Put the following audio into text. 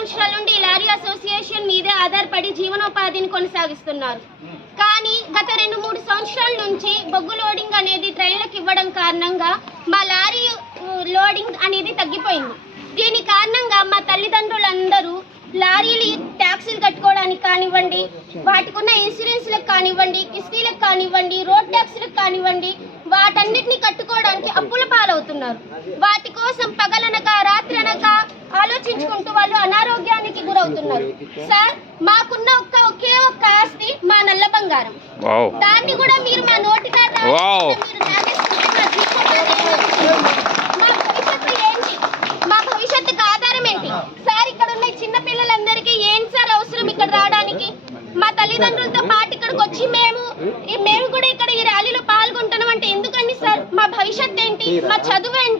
సంవత్సరాల నుండి ఈ లారీ అసోసియేషన్ మీదే ఆధారపడి జీవనోపాధిని కొనసాగిస్తున్నారు. కానీ గత 2-3 సంవత్సరాల నుంచి బొగ్గు లోడింగ్ అనేది ట్రైన్లకు ఇవ్వడం కారణంగా మా లారీ లోడింగ్ అనేది తగ్గిపోయింది. దీని కారణంగా మా తల్లిదండ్రులందరూ లారీలు ట్యాక్సీలు కట్టుకోవడానికి కానివ్వండి, వాటికి ఉన్న ఇన్సూరెన్స్లకు కానివ్వండి, కిస్తీలకు కానివ్వండి, రోడ్ ట్యాక్సీలకు కానివ్వండి, వాటన్నిటిని కట్టుకోవడానికి అప్పుల పాలవుతున్నారు. వాటి కోసం పగలనక రాత్రనక ఆలోచించుకుంటూ వాళ్ళు అనారోగ్యానికి గురవుతున్నారు. సార్, మాకున్న ఒకే ఒక్క ఆస్తి మా నల్ల బంగారం. దాన్ని కూడా మీరు మా నోటిగా మా భవిష్యత్తుకు ఆధారం ఏంటి సార్? ఇక్కడ ఉన్న చిన్న పిల్లలందరికీ ఏంటి సార్ అవసరం ఇక్కడ రావడానికి? మా తల్లిదండ్రులతో పాటు ఇక్కడికి వచ్చి మేము కూడా ఇక్కడ ఈ ర్యాలీలో పాల్గొంటున్నాం అంటే ఎందుకండి సార్? మా భవిష్యత్తు ఏంటి? మా చదువు ఏంటి?